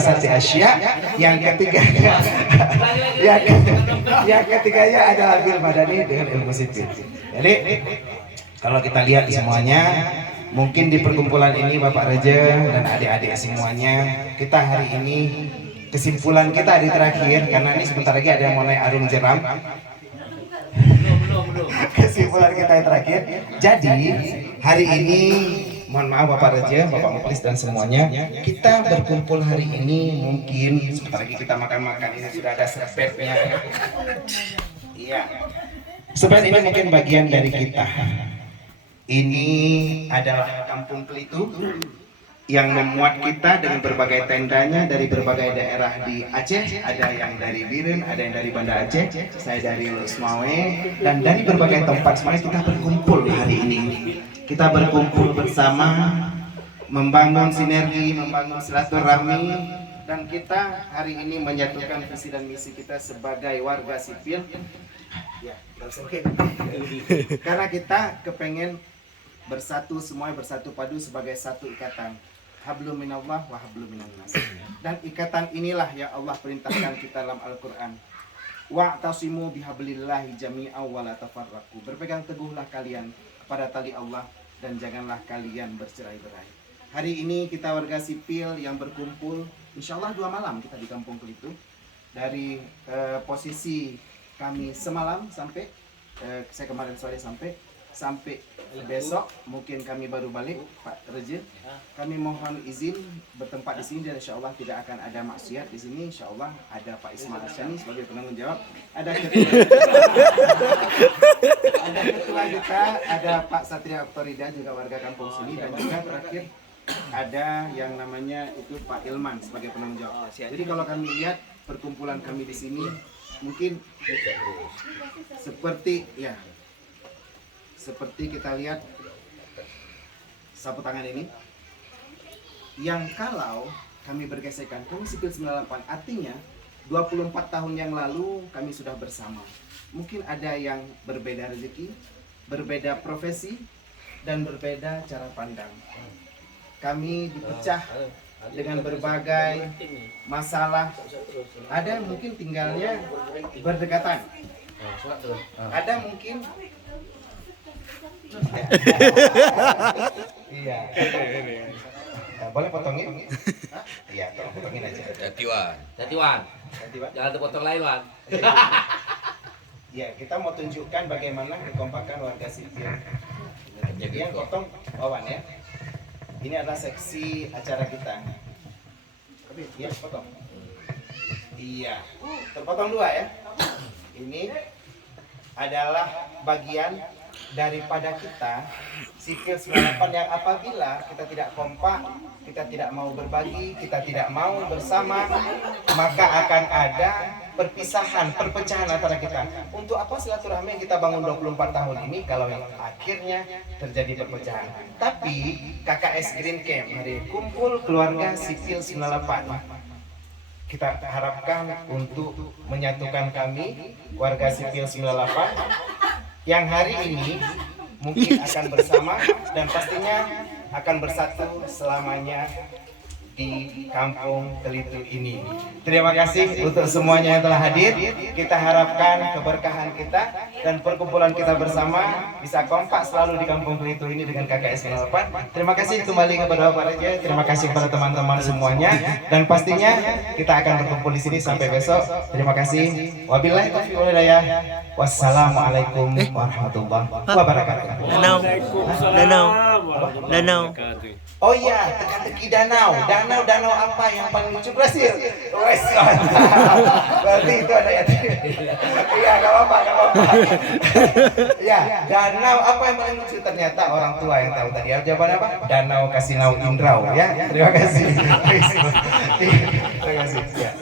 satu Asia, yang ketiganya yang ketiganya adalah bil madani dengan ilmu sipil. Jadi kalau kita lihat semuanya, mungkin di perkumpulan ini Bapak Raja dan adik-adik semuanya, kita hari ini kesimpulan kita di terakhir, karena ini sebentar lagi ada yang mau naik arung jeram. Kesimpulan kita yang terakhir. Jadi hari ini, mohon maaf Bapak Raja, Bapak Muklis dan semuanya, kita berkumpul hari ini mungkin sebentar lagi kita makan-makan, ini sudah ada serpetnya. Iya. Serpet ini mungkin bagian dari kita. Ini adalah Kampung Kelitu yang memuat kita dengan berbagai tendanya dari berbagai daerah di Aceh. Ada yang dari Biren, ada yang dari Banda Aceh, saya dari Lusmawe, dan dari berbagai tempat semuanya kita berkumpul hari ini. Kita berkumpul bersama, membangun sinergi, membangun silaturahmi, dan kita hari ini menyatukan visi dan misi kita sebagai warga sipil. Ya, karena kita kepengen bersatu, semuanya bersatu padu sebagai satu ikatan. Hablum minallah wa hablum minannas. Dan ikatan inilah yang Allah perintahkan kita dalam Al-Quran. Wa'tasimu bihablillahi jami'an wa la tafarraqu. Berpegang teguhlah kalian pada tali Allah dan janganlah kalian bercerai-berai. Hari ini kita warga sipil yang berkumpul, insya Allah 2 malam kita di Kampung Kelitu. Dari posisi kami semalam sampai saya kemarin sore sampai besok mungkin kami baru balik Pak Rejil. Kami mohon izin bertempat di sini dan insya Allah tidak akan ada maksiat di sini. Insya Allah ada Pak Ismail Asyani sebagai penanggung jawab, ada ketua kita, ada Pak Satria Oktorida juga warga kampung sini, dan juga terakhir ada yang namanya itu Pak Ilman sebagai penanggung jawab. Jadi kalau kami lihat perkumpulan kami di sini mungkin seperti kita lihat sapu tangan ini, yang kalau kami bergesekan kami sipil 98, artinya 24 tahun yang lalu kami sudah bersama. Mungkin ada yang berbeda rezeki, berbeda profesi, dan berbeda cara pandang. Kami dipecah dengan berbagai masalah. Ada mungkin tinggalnya berdekatan, ada mungkin iya. Boleh potongin? Iya, tolong potongin aja. Jatiwan. Jangan terpotong lain, Wan. Ya, kita mau tunjukkan bagaimana kekompakan warga sipil. Jadi yang potong Wawan ya. Ini adalah seksi acara kita. Iya, potong. Iya. Terpotong 2 ya. Ini adalah bagian daripada kita sipil 98 yang apabila kita tidak kompak, kita tidak mau berbagi, kita tidak mau bersama, maka akan ada perpisahan, perpecahan antara kita. Untuk apa silaturahmi yang kita bangun 24 tahun ini kalau yang akhirnya terjadi perpecahan? Tapi KKS Green Camp, hari kumpul keluarga sipil 98, kita harapkan untuk menyatukan kami warga sipil 98 yang hari ini mungkin akan bersama dan pastinya akan bersatu selamanya di Kampung Kelitu ini. Terima kasih untuk semuanya yang telah hadir. Kita harapkan keberkahan kita dan perkumpulan kita bersama bisa kompak selalu di Kampung Kelitu ini dengan KKS 08. Terima kasih kembali kepada Bapak Raja. Terima kasih kepada teman-teman semuanya, dan pastinya kita akan berkumpul di sini sampai besok. Terima kasih. Wabillahi taufiq wal hidayah. Wassalamualaikum warahmatullahi wabarakatuh. Danau. Oh iya, teka-teki danau apa yang paling lucu Brasil? Wes, berarti itu ada ya. Iya, nggak apa-apa. Ya, danau apa yang paling lucu? Ternyata orang tua yang tahu tadi. Jawaban apa? Danau Kasinau Indrau ya. Terima kasih. Terima kasih. Ya.